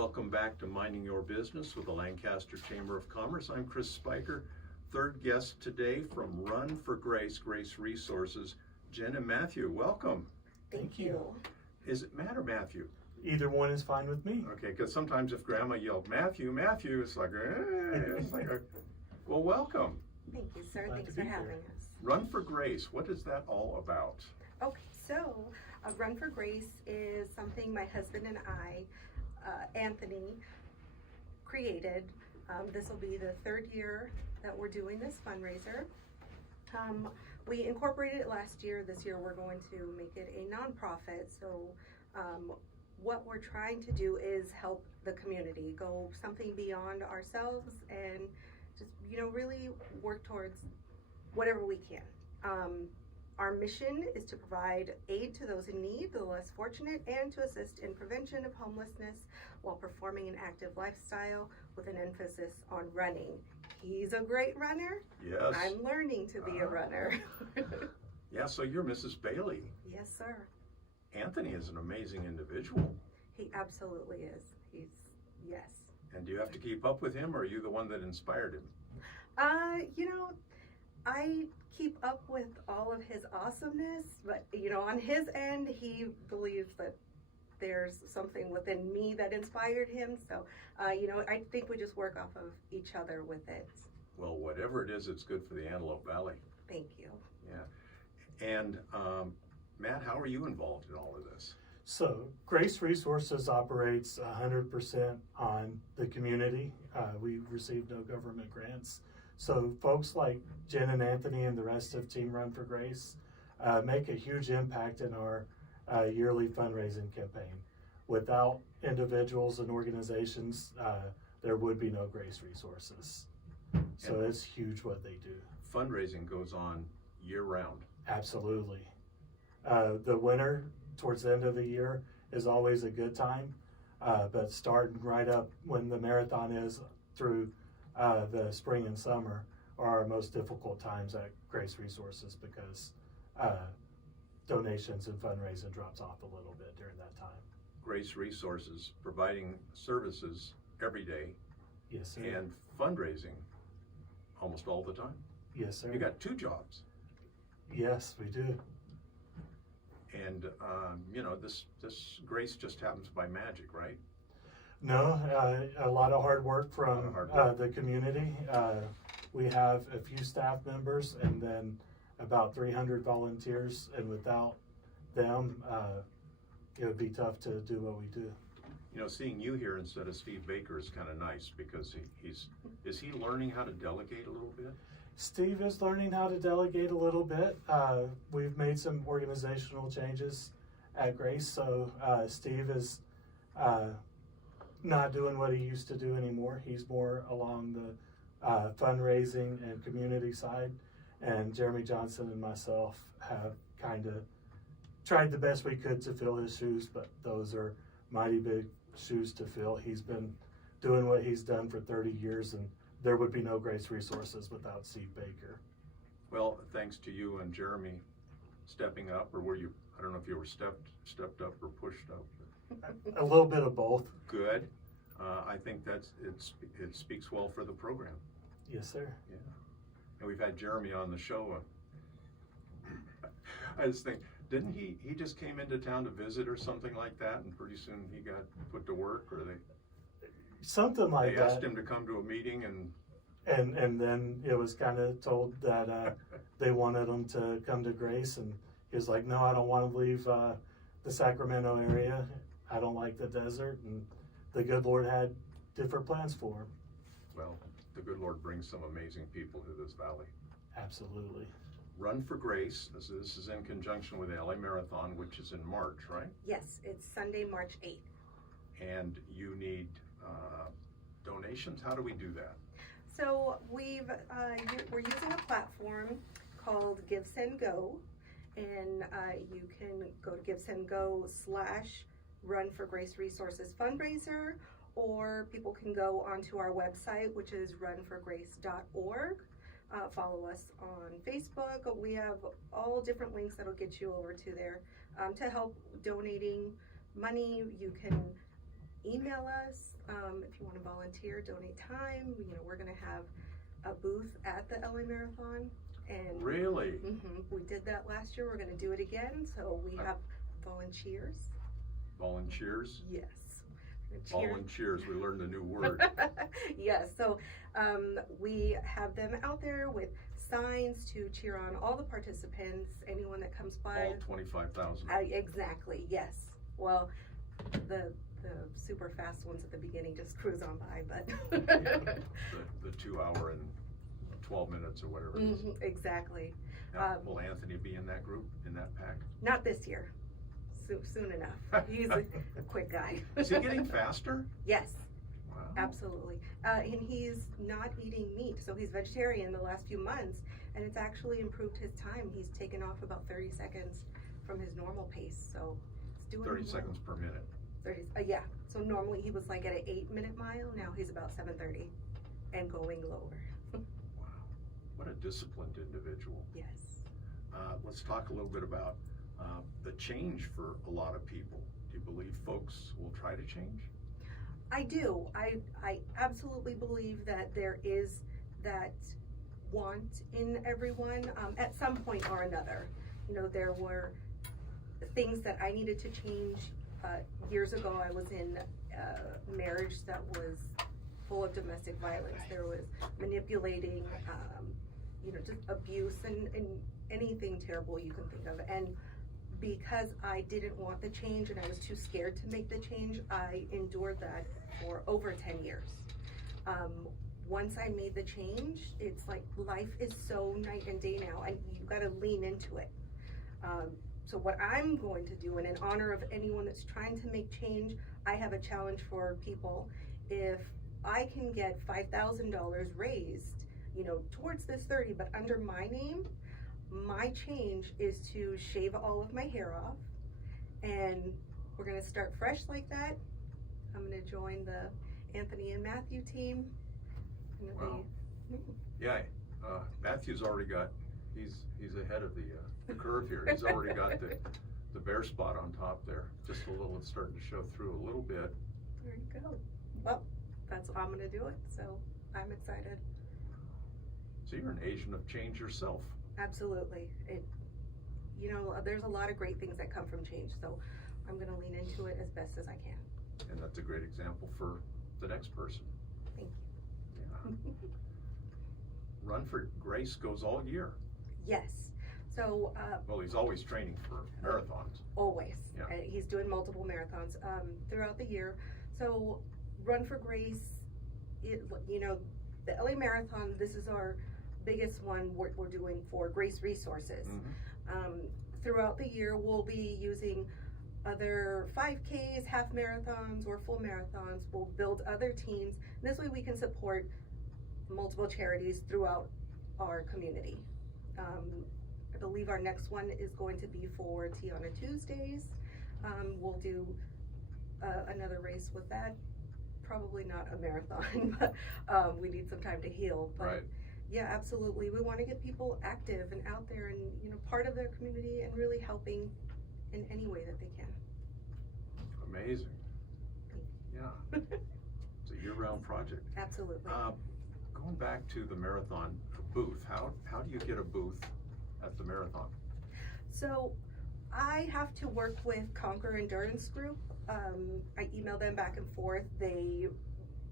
welcome back to Minding Your Business with the Lancaster Chamber of Commerce. I'm Chris Spiker, third guest today from Run for Grace, Grace Resources. Jen and Matthew, welcome. Thank you. Is it Matt or Matthew? Either one is fine with me. Okay, because sometimes if Grandma yelled Matthew, Matthew, it's like, well, welcome. Thank you, sir. Glad Thanks to for be having here. us. Run for Grace, what is that all about? Okay, so Run for Grace is something my husband and I, Anthony, created. This will be the third year that we're doing this fundraiser. We incorporated it last year. This year we're going to make it a nonprofit. So what we're trying to do is help the community, go something beyond ourselves and just, really work towards whatever we can. Our mission is to provide aid to those in need, the less fortunate, and to assist in prevention of homelessness while performing an active lifestyle with an emphasis on running. He's a great runner. Yes. I'm learning to be a runner. Yeah, so you're Mrs. Bailey. Yes, sir. Anthony is an amazing individual. He absolutely is. Yes. And do you have to keep up with him, or are you the one that inspired him? I keep up with all of his awesomeness, but on his end, he believes that there's something within me that inspired him. So, I think we just work off of each other with it. Well, whatever it is, it's good for the Antelope Valley. Thank you. Yeah. And Matt, how are you involved in all of this? So Grace Resources operates 100% on the community. We receive no government grants. So folks like Jen and Anthony and the rest of Team Run for Grace make a huge impact in our yearly fundraising campaign. Without individuals and organizations, there would be no Grace Resources. So it's huge what they do. Fundraising goes on year round. Absolutely. The winter, towards the end of the year, is always a good time, but starting right up when the marathon is through the spring and summer are our most difficult times at Grace Resources because donations and fundraising drops off a little bit during that time. Grace Resources providing services every day. Yes, sir. And fundraising almost all the time. Yes, sir. You got two jobs. Yes, we do. And this Grace just happens by magic, right? No, a lot of hard work from the community. We have a few staff members and then about 300 volunteers, and without them, it would be tough to do what we do. Seeing you here instead of Steve Baker is kind of nice because is he learning how to delegate a little bit? Steve is learning how to delegate a little bit. We've made some organizational changes at Grace, so Steve is not doing what he used to do anymore. He's more along the fundraising and community side, and Jeremy Johnson and myself have kind of tried the best we could to fill his shoes, but those are mighty big shoes to fill. He's been doing what he's done for 30 years, and there would be no Grace Resources without Steve Baker. Well, thanks to you and Jeremy stepping up, or were you, I don't know if you were stepped up or pushed up. A little bit of both. Good. I think it speaks well for the program. Yes, sir. Yeah. And we've had Jeremy on the show. I just think, didn't he just came into town to visit or something like that, and pretty soon he got put to work, or something like they that. asked him to come to a meeting and then it was kind of told that they wanted him to come to Grace, and he was like, no, I don't want to leave the Sacramento area. I don't like the desert, and the good Lord had different plans for him. Well, the good Lord brings some amazing people to this valley. Absolutely. Run for Grace, this is in conjunction with the LA Marathon, which is in March, right? Yes, it's Sunday, March 8th. And you need donations. How do we do that? So we're using a platform called Give Send Go, and you can go to GiveSendGo/Run for Grace Resources fundraiser, or people can go onto our website, which is runforgrace.org. Follow us on Facebook. We have all different links that'll get you over to there to help donating money. You can email us if you want to volunteer, donate time. We're going to have a booth at the LA Marathon. And Really? we did that last year. We're going to do it again. So we have volunteers. Volunteers? Yes. Volunteers, we learned a new word. Yes, so we have them out there with signs to cheer on all the participants, anyone that comes by. All 25,000. Exactly, yes. Well, the super fast ones at the beginning just cruise on by, but. the 2 hour and 12 minutes or whatever it is. Exactly. Now, will Anthony be in that group, in that pack? Not this year. Soon enough. He's a quick guy. Is he getting faster? Yes. Wow. Absolutely. And he's not eating meat, so he's vegetarian the last few months, and it's actually improved his time. He's taken off about 30 seconds from his normal pace, so it's doing 30 well. seconds per minute. 30, yeah. So normally he was like at an 8-minute mile, now he's about 7:30 and going lower. Wow. What a disciplined individual. Yes. Let's talk a little bit about the change for a lot of people. Do you believe folks will try to change? I do. I absolutely believe that there is that want in everyone at some point or another. There were things that I needed to change. Years ago, I was in a marriage that was full of domestic violence. There was manipulating, just abuse and anything terrible you can think of. And because I didn't want the change and I was too scared to make the change, I endured that for over 10 years. Once I made the change, it's like life is so night and day now, and you gotta lean into it. So what I'm going to do, and in honor of anyone that's trying to make change, I have a challenge for people. If I can get $5,000 raised, towards this 30, but under my name, my change is to shave all of my hair off, and we're gonna start fresh like that. I'm gonna join the Anthony and Matthew team. Wow. Yeah, Matthew's already got, he's ahead of the curve here. He's already got the bare spot on top there. Just a little, it's starting to show through a little bit. There you go. Well, I'm gonna do it, so I'm excited. So you're an agent of change yourself. Absolutely. There's a lot of great things that come from change, so I'm gonna lean into it as best as I can. And that's a great example for the next person. Thank Yeah. Run for Grace goes all year. Yes. So, Well, he's always training for marathons. always. Yeah. He's doing multiple marathons throughout the year. So, Run for Grace, the LA Marathon, this is our biggest one we're doing for Grace Resources. Throughout the year, we'll be using other 5Ks, half marathons, or full marathons. We'll build other teams. This way we can support multiple charities throughout our community. I believe our next one is going to be for Tiana Tuesdays. We'll do another race with that. Probably not a marathon, but we need some time to heal. But Right. yeah, absolutely. We want to get people active and out there and part of their community and really helping in any way that they can. Amazing. Yeah. It's a year-round project. Absolutely. Going back to the marathon booth, how do you get a booth at the marathon? So I have to work with Conquer Endurance Group. I email them back and forth. They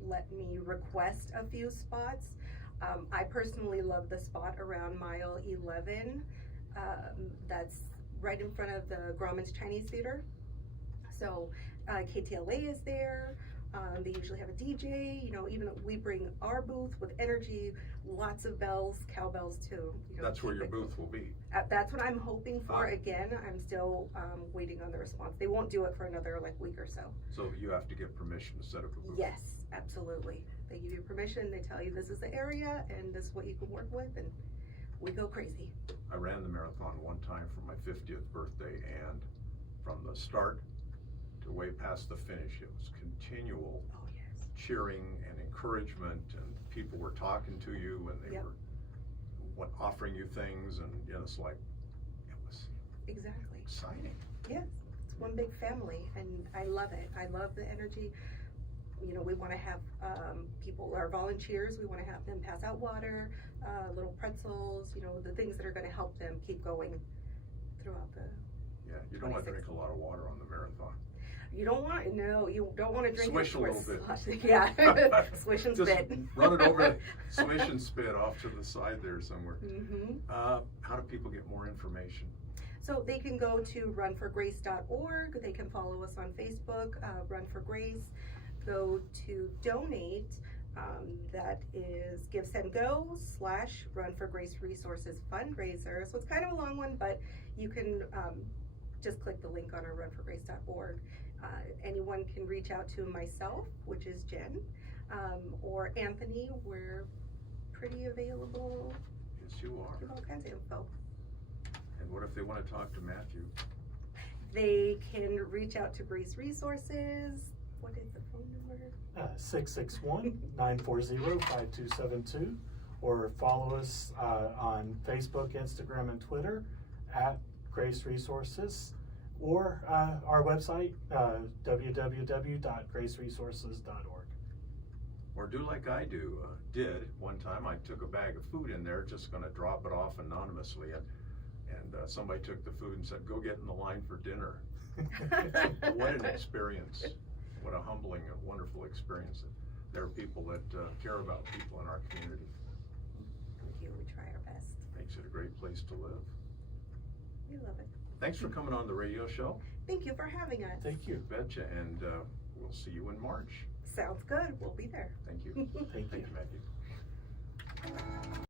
let me request a few spots. I personally love the spot around mile 11. That's right in front of the Grauman's Chinese Theater. So KTLA is there. They usually have a DJ. Even we bring our booth with energy, lots of bells, cowbells too. That's where your booth will be. That's what I'm hoping for. Ah. Again, I'm still waiting on the response. They won't do it for another week or so. So you have to get permission to set up a booth. Yes, absolutely. They give you permission. They tell you this is the area and this is what you can work with, and we go crazy. I ran the marathon one time for my 50th birthday, and from the start to way past the finish, it was continual Oh yes. cheering and encouragement, and people were talking to you, and they Yep. were offering you things, and it's like, it was Exactly. exciting. Yes, it's one big family, and I love it. I love the energy. You know, we want to have people, our volunteers, we want to have them pass out water, little pretzels, you know, the things that are going to help them keep going throughout the. Yeah, you don't want to 26. drink a lot of water on the marathon. You don't want to drink Swish it a little before bit. slush. Yeah, swish and Just spit. run it over, swish and spit off to the side there somewhere. Mm-hmm. How do people get more information? So they can go to runforgrace.org. They can follow us on Facebook, Run for Grace. Go to donate. That is Give Send Go / Run for Grace Resources fundraiser. So it's kind of a long one, but you can just click the link on our runforgrace.org. Anyone can reach out to myself, which is Jen, or Anthony. We're pretty available. Yes, you are. Give all kinds of info. And what if they want to talk to Matthew? They can reach out to Grace Resources. What is the phone number? 661-940-5272, or follow us on Facebook, Instagram, and Twitter at Grace Resources, or our website, www.graceresources.org. Or do like I did one time. I took a bag of food in there, just going to drop it off anonymously, and somebody took the food and said, "Go get in the line for dinner." What an experience! What a humbling and wonderful experience. There are people that care about people in our community. Thank you. We try our best. Makes it a great place to live. We love it. Thanks for coming on the radio show. Thank you for having us. Thank you. Betcha, and we'll see you in March. Sounds good. We'll be there. Thank you. Thank you. Thank you, Matthew.